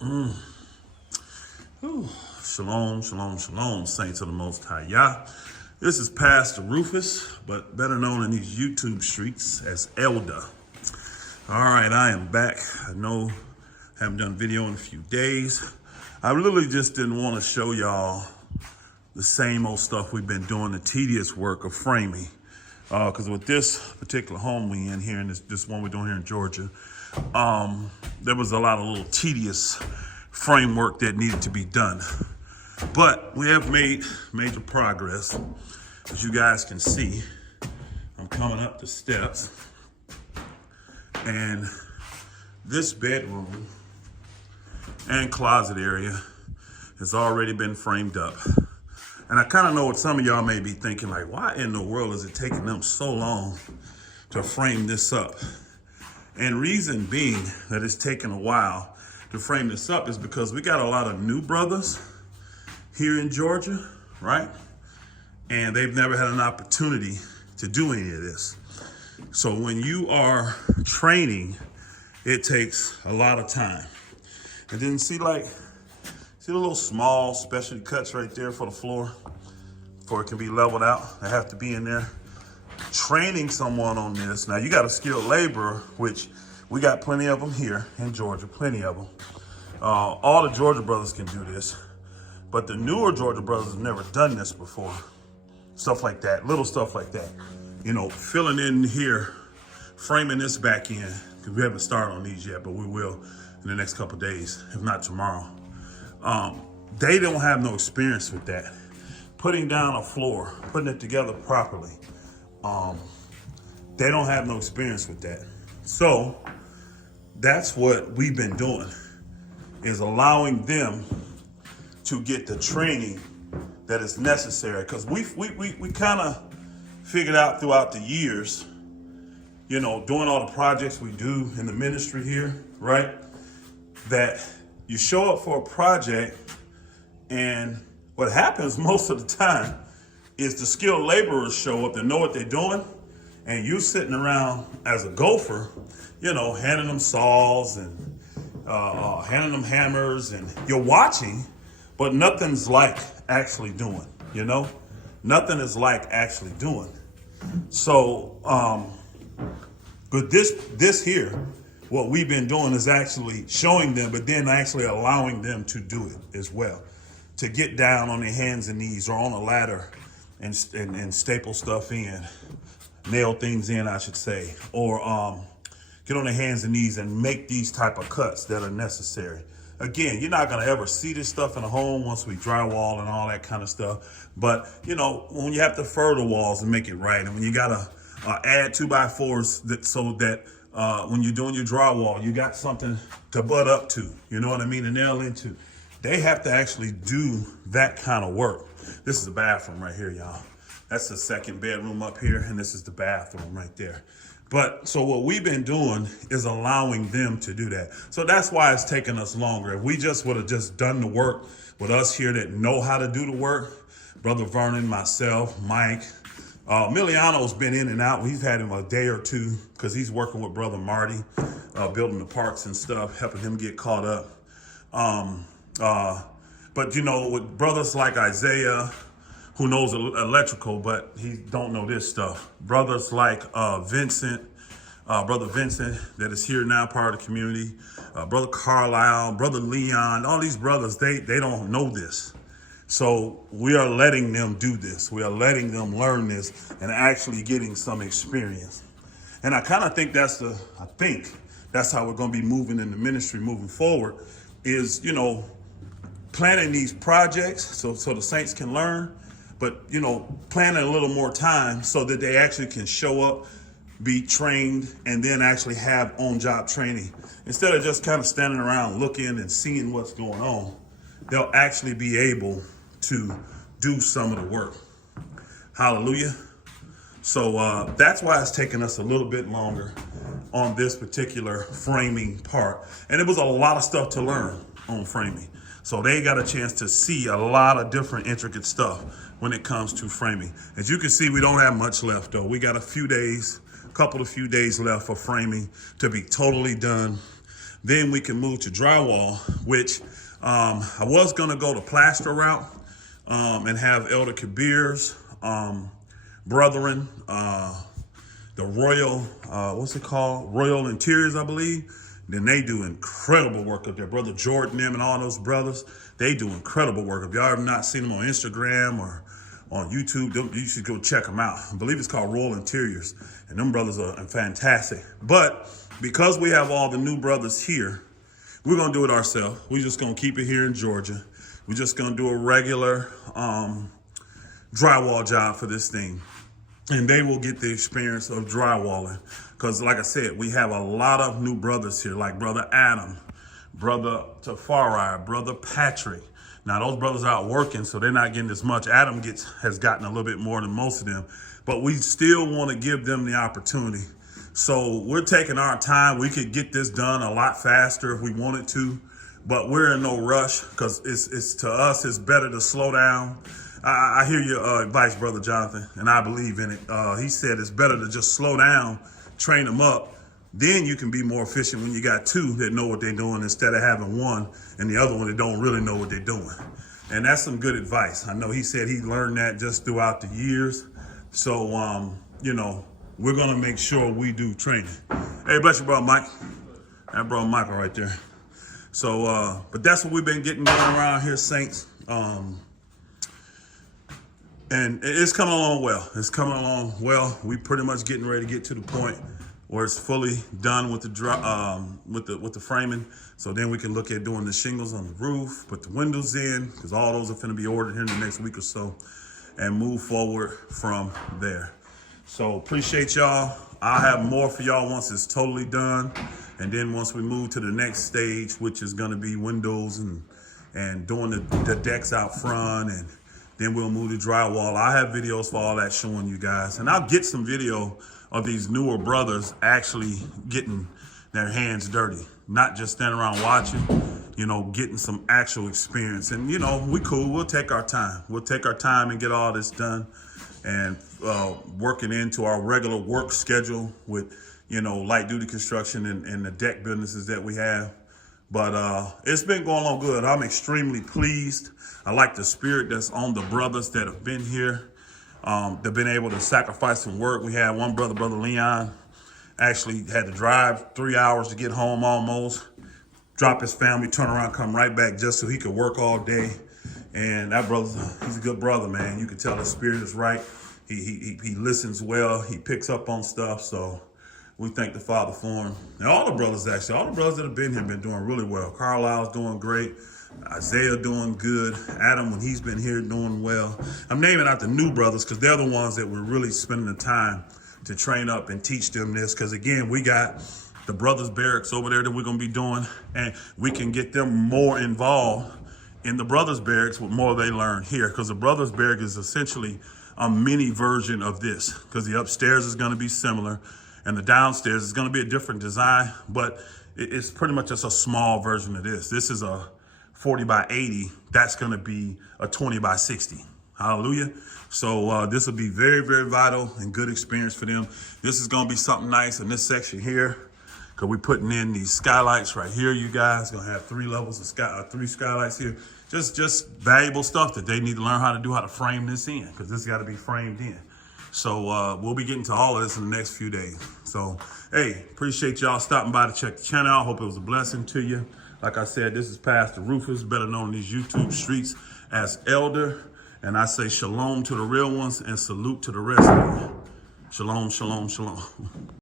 Ooh, shalom, shalom, shalom, saints of the Most High Yah. This is Pastor Rufus, but better known in these YouTube streets as Elder. All right, I am back. I know I haven't done video in a few days. I literally just didn't want to show y'all the same old stuff we've been doing, the tedious work of framing. Because with this particular home we in here, and this one we're doing here in Georgia, there was a lot of little tedious framework that needed to be done. But we have made major progress. As you guys can see, I'm coming up the steps, and this bedroom and closet area has already been framed up. And I kind of know what some of y'all may be thinking, like, why in the world is it taking them so long to frame this up? And reason being that it's taken a while to frame this up is because we got a lot of new brothers here in Georgia, right? And they've never had an opportunity to do any of this. So when you are training, it takes a lot of time. And then see the little small specialty cuts right there for the floor, before it can be leveled out. They have to be in there. Training someone on this. Now you got a skilled laborer, which we got plenty of them here in Georgia, plenty of them. All the Georgia brothers can do this, but the newer Georgia brothers have never done this before. Stuff like that, little stuff like that. You know, filling in here, framing this back in, because we haven't started on these yet, but we will in the next couple of days, if not tomorrow. They don't have no experience with that. Putting down a floor, putting it together properly. They don't have no experience with that. So that's what we've been doing, is allowing them to get the training that is necessary. Because we kind of figured out throughout the years, you know, doing all the projects we do in the ministry here, right? That you show up for a project, and what happens most of the time is the skilled laborers show up, they know what they're doing, and you sitting around as a gopher, you know, handing them saws and handing them hammers, and you're watching, but nothing's like actually doing, you know? Nothing is like actually doing. So, but this here, what we've been doing is actually showing them, but then actually allowing them to do it as well. To get down on their hands and knees or on a ladder and staple stuff in, nail things in, I should say, or get on their hands and knees and make these type of cuts that are necessary. Again, you're not gonna ever see this stuff in a home once we drywall and all that kind of stuff. But you know, when you have to fur the walls and make it right, and when you gotta add 2x4s so that when you're doing your drywall, you got something to butt up to, you know what I mean, to nail into. They have to actually do that kind of work. This is the bathroom right here, y'all. That's the second bedroom up here, and this is the bathroom right there. But so what we've been doing is allowing them to do that. So that's why it's taking us longer. If we just would have just done the work with us here that know how to do the work, Brother Vernon, myself, Mike, Miliano's been in and out. He's had him a day or two because he's working with Brother Marty, building the parks and stuff, helping him get caught up. But you know, with brothers like Isaiah, who knows electrical, but he don't know this stuff. Brothers like Vincent, Brother Vincent, that is here now, part of the community. Brother Carlisle, Brother Leon, all these brothers, they don't know this. So we are letting them do this. We are letting them learn this and actually getting some experience. And I kind of think that's how we're going to be moving in the ministry moving forward, is, you know, planning these projects so the saints can learn, but, you know, planning a little more time so that they actually can show up, be trained, and then actually have on-job training. Instead of just kind of standing around looking and seeing what's going on, they'll actually be able to do some of the work. Hallelujah. So that's why it's taken us a little bit longer on this particular framing part. And it was a lot of stuff to learn on framing. So they got a chance to see a lot of different intricate stuff when it comes to framing. As you can see, we don't have much left though. We got a few days left for framing to be totally done. Then we can move to drywall, which I was gonna go the plaster route and have Elder Kabir's brethren, the Royal, what's it called? Royal Interiors, I believe. Then they do incredible work up there. Brother Jordan, them and all those brothers, they do incredible work. If y'all have not seen them on Instagram or on YouTube, you should go check them out. I believe it's called Royal Interiors. And them brothers are fantastic. But because we have all the new brothers here, we're going to do it ourselves. We're just going to keep it here in Georgia. We're just going to do a regular drywall job for this thing. And they will get the experience of drywalling. Because like I said, we have a lot of new brothers here, like Brother Adam, Brother Tafari, Brother Patrick. Now those brothers are out working, so they're not getting as much. Adam has gotten a little bit more than most of them. But we still want to give them the opportunity. So we're taking our time. We could get this done a lot faster if we wanted to. But we're in no rush because it's to us, it's better to slow down. I hear your advice, Brother Jonathan, and I believe in it. He said it's better to just slow down, train them up. Then you can be more efficient when you got two that know what they're doing instead of having one and the other one that don't really know what they're doing. And that's some good advice. I know he said he learned that just throughout the years. So, you know, we're going to make sure we do training. Hey, bless you, Brother Mike. That Brother Michael right there. So, but that's what we've been getting going around here, Saints. And it's coming along well. It's coming along well. We pretty much getting ready to get to the point where it's fully done with the framing. So then we can look at doing the shingles on the roof, put the windows in, because all those are going to be ordered here in the next week or so, and move forward from there. So appreciate y'all. I'll have more for y'all once it's totally done. And then once we move to the next stage, which is going to be windows and doing the decks out front, and then we'll move to drywall. I have videos for all that showing you guys. And I'll get some video of these newer brothers actually getting their hands dirty. Not just standing around watching, you know, getting some actual experience. And, you know, we cool. We'll take our time. We'll take our time and get all this done. And working into our regular work schedule with, you know, light duty construction and the deck businesses that we have. But it's been going on good. I'm extremely pleased. I like the spirit that's on the brothers that have been here. They've been able to sacrifice some work. We had one brother, Brother Leon, actually had to drive 3 hours to get home almost, drop his family, turn around, come right back just so he could work all day. And that brother, he's a good brother, man. You can tell his spirit is right. He listens well. He picks up on stuff. So we thank the Father for him. And all the brothers, actually, all the brothers that have been here been doing really well. Carlisle's doing great. Isaiah doing good. Adam, when he's been here, doing well. I'm naming out the new brothers because they're the ones that we're really spending the time to train up and teach them this. Because, again, we got the brothers' barracks over there that we're going to be doing, and we can get them more involved in the brothers' barracks with more they learn here. Because the brothers' barracks is essentially a mini version of this, because the upstairs is going to be similar and the downstairs is going to be a different design, but it's pretty much just a small version of this. This is a 40 by 80. That's going to be a 20 by 60. Hallelujah. So this will be very, very vital and good experience for them. This is going to be something nice in this section here, because we're putting in these skylights right here. You guys going to have 3 levels of three skylights here. Just valuable stuff that they need to learn how to do, how to frame this in, because this got to be framed in. So we'll be getting to all of this in the next few days. So, hey, appreciate y'all stopping by to check the channel out. Hope it was a blessing to you. Like I said, this is Pastor Rufus, better known in these YouTube streets as Elder. And I say shalom to the real ones and salute to the rest of you. Shalom, shalom, shalom.